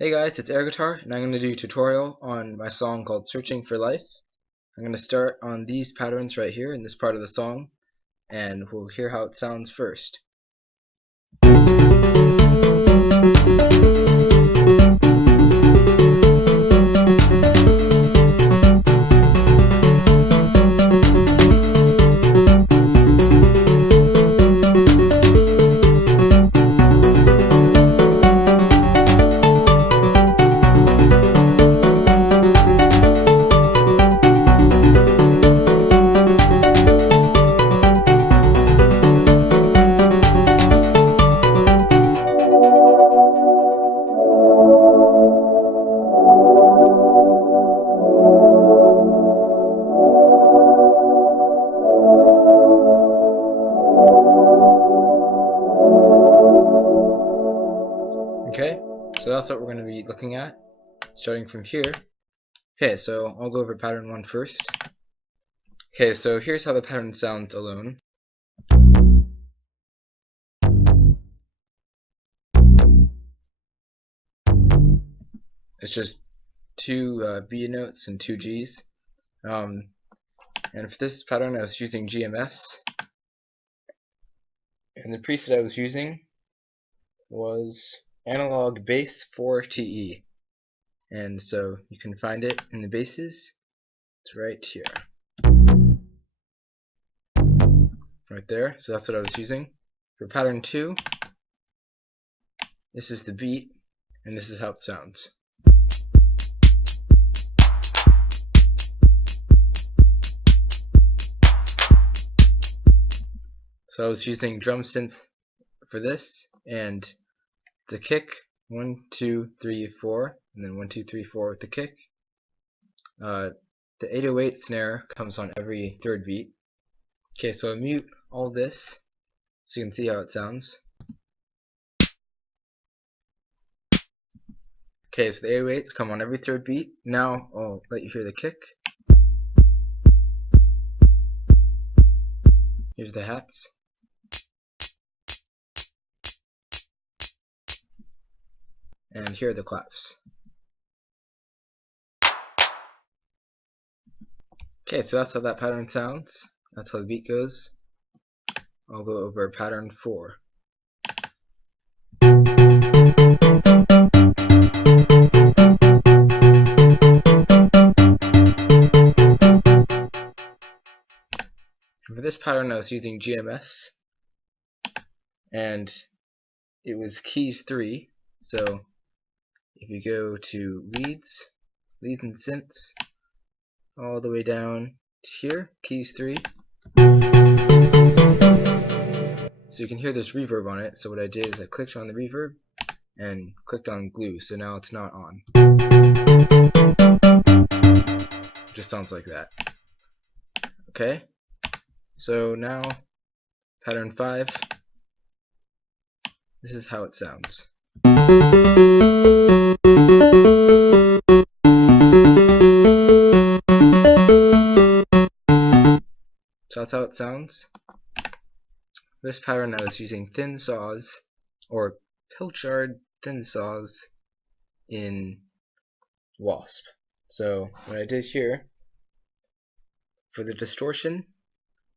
Hey guys, it's Air Guitar, and I'm going to do a tutorial on my song called Searching for Life. I'm going to start on these patterns right here in this part of the song, and we'll hear how it sounds first. Okay, so that's what we're going to be looking at, starting from here. Okay, so I'll go over pattern 1 first. Okay, so here's how the pattern sounds alone. It's just two B notes and two Gs. And for this pattern I was using GMS, and the preset I was using was Analog Bass 4TE, and so you can find it in the basses. It's right here, right there. So that's what I was using. For pattern 2, this is the beat, and this is how it sounds. So I was using drum synth for this, and the kick 1, 2, 3, 4, and then 1, 2, 3, 4 with the kick. The 808 snare comes on every third beat. Okay, so I mute all this so you can see how it sounds. Okay, so the 808s come on every third beat. Now I'll let you hear the kick. Here's the hats. And here are the claps. Okay, so that's how that pattern sounds. That's how the beat goes. I'll go over pattern 4. And for this pattern I was using GMS, and it was keys 3. So if you go to leads and synths, all the way down to here, keys 3. So you can hear this reverb on it. So what I did is I clicked on the reverb and clicked on glue, so now it's not on. It just sounds like that. Okay, so now pattern 5, this is how it sounds. So that's how it sounds. This pattern I was using thin saws, or Pilchard thin saws in Wasp. So what I did here, for the distortion,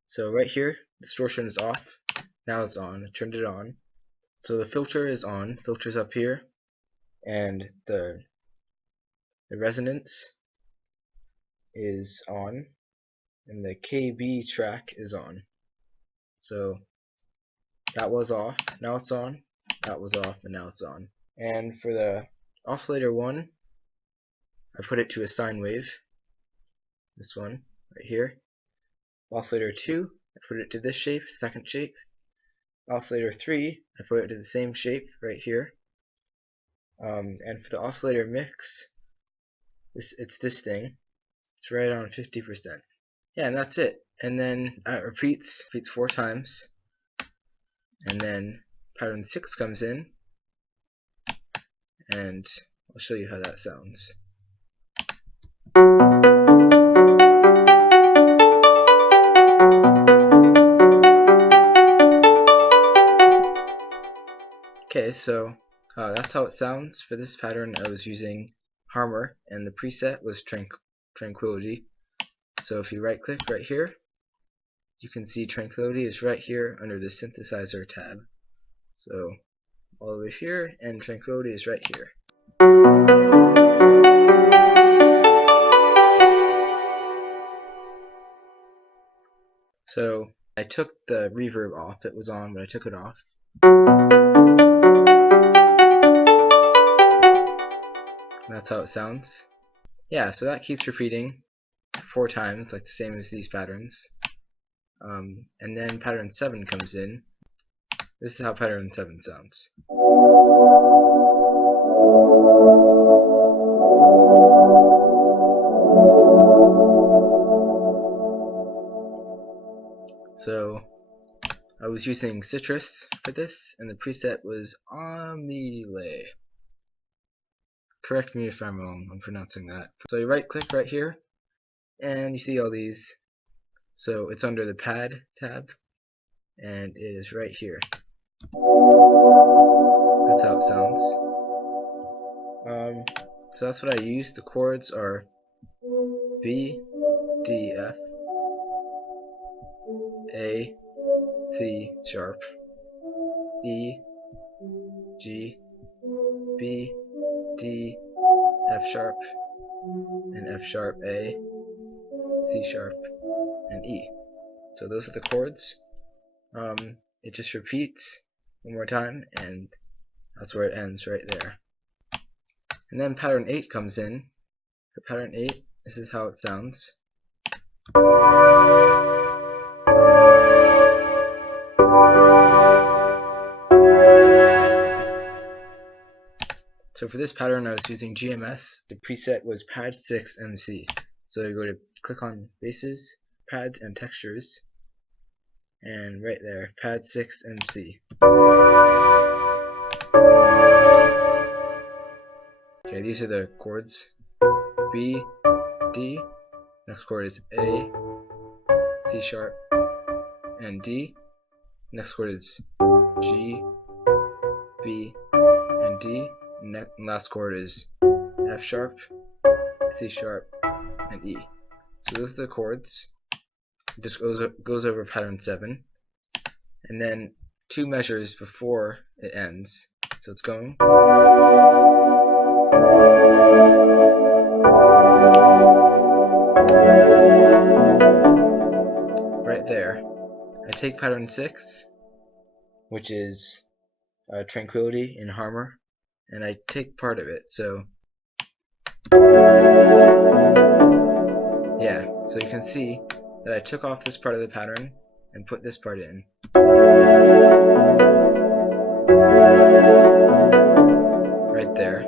so right here, distortion is off, now it's on, I turned it on. So the filter is on, filter's up here, and the resonance is on, and the KB track is on. So that was off, now it's on, that was off, and now it's on. And for the oscillator 1, I put it to a sine wave, this one right here. Oscillator 2, I put it to this shape, second shape. Oscillator 3, I put it to the same shape right here. And for the oscillator mix, it's this thing. It's right on 50%. Yeah, and that's it. And then it repeats 4 times. And then pattern 6 comes in, and I'll show you how that sounds. Okay, so That's how it sounds. For this pattern I was using Harmor, and the preset was Tranquility. So if you right click right here, you can see Tranquility is right here under the Synthesizer tab. So all the way here, and Tranquility is right here. So I took the reverb off. It was on, but I took it off. That's how it sounds. Yeah, so that keeps repeating 4 times, like the same as these patterns. And then pattern 7 comes in. This is how pattern 7 sounds. So I was using Citrus for this, and the preset was Amile. Correct me if I'm wrong, I'm pronouncing that. So you right click right here, and you see all these. So it's under the Pad tab, and it is right here. That's how it sounds. So that's what I use. The chords are B, D, F, A, C sharp, E, G, B, D, F sharp, and F sharp, A, C sharp, and E. So those are the chords. It just repeats one more time, and that's where it ends, right there. And then pattern 8 comes in. For pattern 8, this is how it sounds. So for this pattern I was using GMS. The preset was Pad 6 MC. So you go to click on Bases, Pads, and Textures, and right there, Pad 6 MC. Okay, these are the chords. B, D, next chord is A, C sharp, and D. Next chord is G, B, and D. And last chord is F sharp, C sharp, and E. So those are the chords. It just goes over pattern 7. And then 2 measures before it ends. So it's going. Right there. I take pattern 6, which is Tranquility in Harmor, and I take part of it. So yeah, so you can see that I took off this part of the pattern and put this part in. Right there.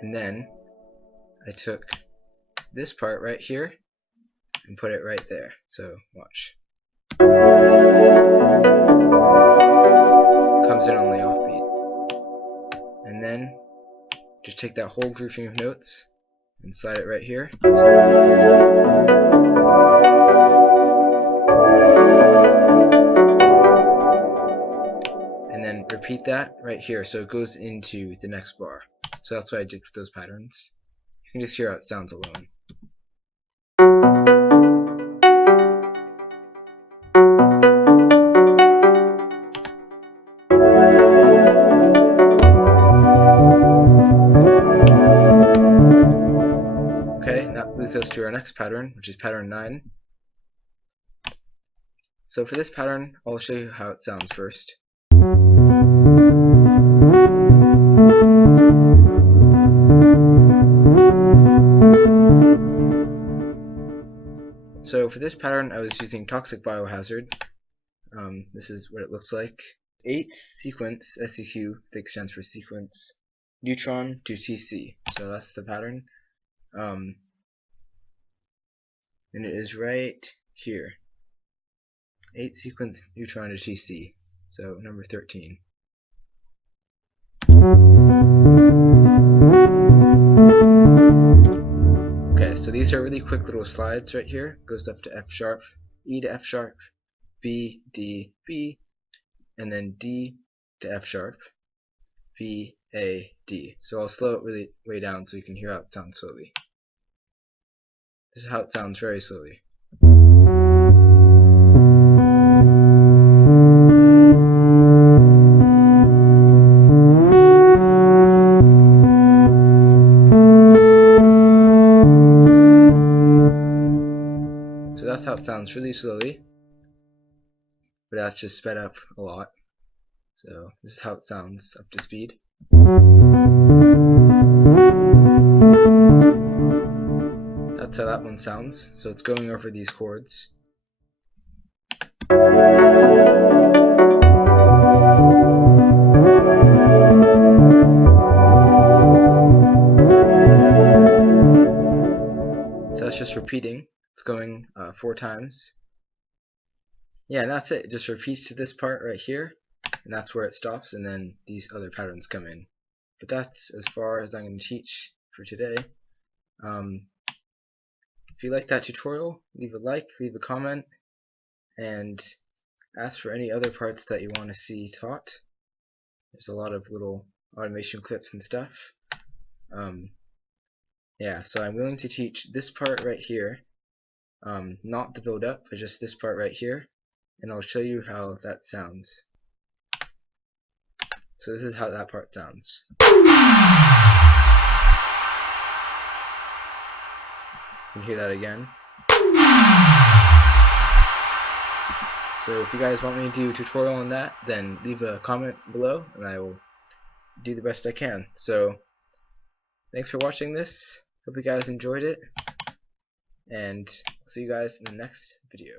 And then I took this part right here and put it right there. So watch. Comes in on the offbeat. And then just take that whole grouping of notes and slide it right here. And then repeat that right here so it goes into the next bar. So that's what I did with those patterns. You can just hear how it sounds alone. Okay, that leads us to our next pattern, which is pattern 9. So for this pattern, I'll show you how it sounds first. So for this pattern, I was using Toxic Biohazard. This is what it looks like. 8 sequence, SEQ, that stands for sequence, neutron to TC. So that's the pattern. And it is right here. 8 sequence, neutron to TC. So number 13. Okay, so these are really quick little slides right here. Goes up to F sharp, E to F sharp, B, D, B, and then D to F sharp, B, A, D. So I'll slow it really way down so you can hear how it sounds slowly. This is how it sounds very slowly. So that's how it sounds really slowly, but that's just sped up a lot. So this is how it sounds up to speed. That's how that one sounds. So it's going over these chords. So that's just repeating. It's going 4 times. Yeah, and that's it. It just repeats to this part right here, and that's where it stops, and then these other patterns come in. But that's as far as I'm going to teach for today. If you like that tutorial, leave a like, leave a comment, and ask for any other parts that you want to see taught. There's a lot of little automation clips and stuff. Yeah, so I'm willing to teach this part right here, not the build up, but just this part right here, and I'll show you how that sounds. So this is how that part sounds. You can hear that again. So if you guys want me to do a tutorial on that, then leave a comment below and I will do the best I can. So thanks for watching this. Hope you guys enjoyed it, and I'll see you guys in the next video.